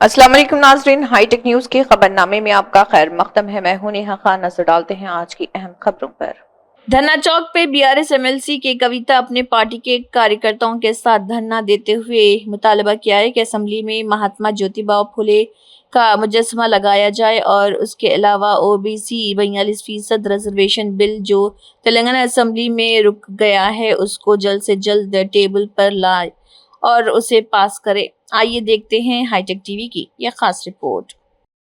अस्सलाम वालेकुम नाज़रीन, हाईटेक न्यूज के खबरनामे में आपका खैर मकदम है। मैं हूं नेहा खान। नजर डालते हैं आज की अहम खबरों पर। धरना चौक पे बीआरएस एमएलसी के कविता अपने पार्टी के कार्यकर्ताओं के साथ धरना देते हुए मुतालबा किया है कि असेंबली में महात्मा ज्योतिबा फुले का मुजस्समा लगाया जाए और उसके अलावा ओबीसी 42% रिजर्वेशन बिल जो तेलंगाना असेंबली में रुक गया है उसको जल्द से जल्द टेबल पर लाए और उसे पास करे। आइए देखते हैं हाईटेक टीवी की यह खास रिपोर्ट।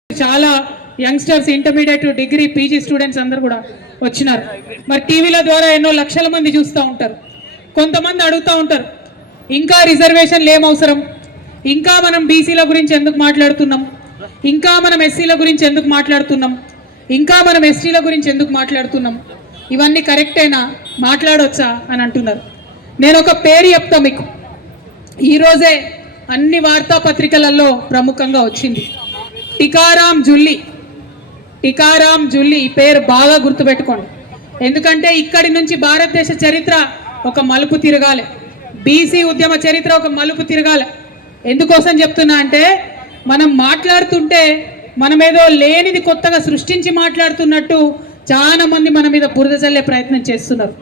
చాలా youngsters intermediate degree PG students అందరూ కూడా వచ్చినారు. మరి టీవీల ద్వారా ఎన్నో లక్షల మంది చూస్తూ ఉంటారు. కొంతమంది అడుగుతూ ఉంటారు, ఇంకా రిజర్వేషన్లు ఏం అవసరం, ఇంకా మనం బీసీల గురించి ఎందుకు మాట్లాడుతున్నాం, ఇంకా మనం ఎస్సీల గురించి ఎందుకు మాట్లాడుతున్నాం, ఇంకా మనం ఎస్టీల గురించి ఎందుకు మాట్లాడుతున్నాం, ఇవన్నీ కరెక్టేనా, మాట్లాడొచ్చా అని అంటున్నారు. నేను ఒక పేరు చెప్తా మీకు. ఈరోజే అన్ని వార్తాపత్రికలలో ప్రముఖంగా వచ్చింది. టికారాం జుల్లి. ఈ పేరు బాగా గుర్తుపెట్టుకోండి. ఎందుకంటే ఇక్కడి నుంచి భారతదేశ చరిత్ర ఒక మలుపు తిరగాలి, బీసీ ఉద్యమ చరిత్ర ఒక మలుపు తిరగాలి. ఎందుకోసం చెప్తున్నా అంటే మనం మాట్లాడుతుంటే మనమేదో లేనిది కొత్తగా సృష్టించి మాట్లాడుతున్నట్టు చాలా మంది మన మీద బురద చల్లే ప్రయత్నం చేస్తున్నారు.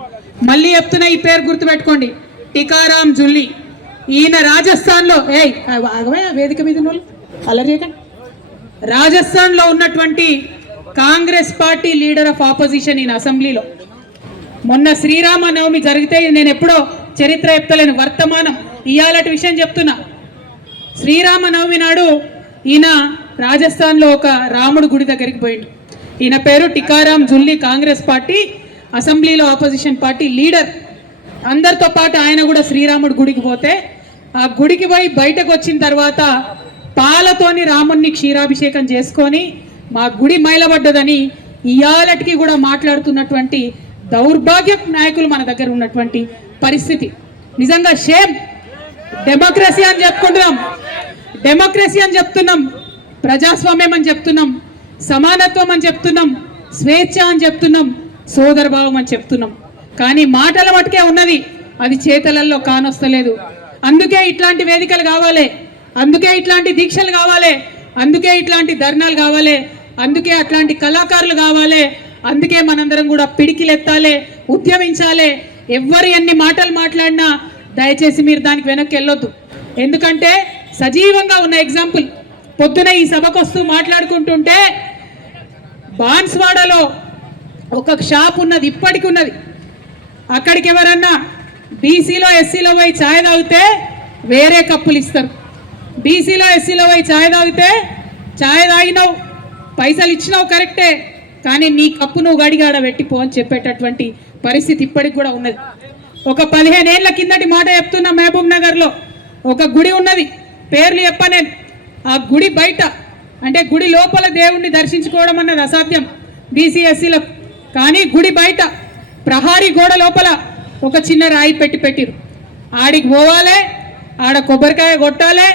మళ్ళీ చెప్తున్నా, ఈ పేరు గుర్తుపెట్టుకోండి, టికారాం జుల్లి. ఈయన రాజస్థాన్లో వేదిక మీద అలరేకండి రాజస్థాన్లో ఉన్నటువంటి Congress party leader of opposition ఈయన అసెంబ్లీలో. మొన్న శ్రీరామనవమి జరిగితే, నేను ఎప్పుడో చరిత్ర చెప్తలేను, వర్తమానం ఇయాలటి విషయం చెప్తున్నా. శ్రీరామనవమి నాడు ఈయన రాజస్థాన్లో ఒక రాముడు గుడి దగ్గరికి పోయిండు. ఈయన పేరు టికారాం జుల్లి, కాంగ్రెస్ పార్టీ అసెంబ్లీలో ఆపోజిషన్ పార్టీ లీడర్. అందరితో పాటు ఆయన కూడా శ్రీరాముడు గుడికి పోతే, ఆ గుడికి పోయి బయటకు వచ్చిన తర్వాత పాలతోని రాముణ్ణి క్షీరాభిషేకం చేసుకొని మా గుడి మైలబడ్డదని ఇయాలటికి కూడా మాట్లాడుతున్నటువంటి దౌర్భాగ్య నాయకులు మన దగ్గర ఉన్నటువంటి పరిస్థితి నిజంగా షేమ్. డెమోక్రసీ అని చెప్తున్నాం, ప్రజాస్వామ్యం అని చెప్తున్నాం, సమానత్వం అని చెప్తున్నాం, స్వేచ్ఛ అని చెప్తున్నాం, సోదరభావం అని చెప్తున్నాం. కానీ మాటల మటుకే ఉన్నది, అది చేతలలో కానొస్తలేదు. అందుకే ఇట్లాంటి వేదికలు కావాలి, అందుకే ఇట్లాంటి దీక్షలు కావాలి, అందుకే ఇట్లాంటి ధర్నాలు కావాలి, అందుకే అట్లాంటి కళాకారులు కావాలి, అందుకే మనందరం కూడా పిడికిలెత్తాలి, ఉద్యమించాలి. ఎవ్వరు ఎన్ని మాటలు మాట్లాడినా దయచేసి మీరు దానికి వెనక్కి వెళ్ళొద్దు. ఎందుకంటే సజీవంగా ఉన్న ఎగ్జాంపుల్, పొద్దున ఈ సభకు వస్తూ మాట్లాడుకుంటుంటే బాన్స్వాడలో ఒక షాప్ ఉన్నది, ఇప్పటికి ఉన్నది. అక్కడికి ఎవరన్నా బీసీలో ఎస్సీలో పోయి ఛాయ్ తాగితే వేరే కప్పులు ఇస్తారు. బీసీలో ఎస్సీలో పోయి ఛాయ్ తాగితే ఛాయ్ తాగినావు, పైసలు ఇచ్చినావు కరెక్టే, కానీ నీ కప్పు నువ్వు గడిగాడ పెట్టిపో అని చెప్పేటటువంటి పరిస్థితి ఇప్పటికి కూడా ఉన్నది. ఒక 15 ఏళ్ల కిందటి మాట చెప్తున్నా, మహబూబ్ నగర్లో ఒక గుడి ఉన్నది, పేర్లు చెప్పనేను. ఆ గుడి బయట, అంటే గుడి లోపల దేవుణ్ణి దర్శించుకోవడం అన్నది అసాధ్యం బీసీ ఎస్సీలకు. కానీ గుడి బయట ప్రహారీ గోడ లోపల ఒక చిన్న రాయి పెట్టిరు. ఆడికి పోవాలి, ఆడ కొబ్బరికాయ కొట్టాలి,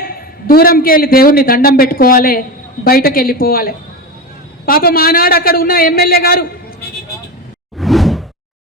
దూరంకి వెళ్ళి దేవుణ్ణి దండం పెట్టుకోవాలి, బయటకు వెళ్ళిపోవాలి. పాపం ఆనాడు అక్కడ ఉన్న ఎమ్మెల్యే గారు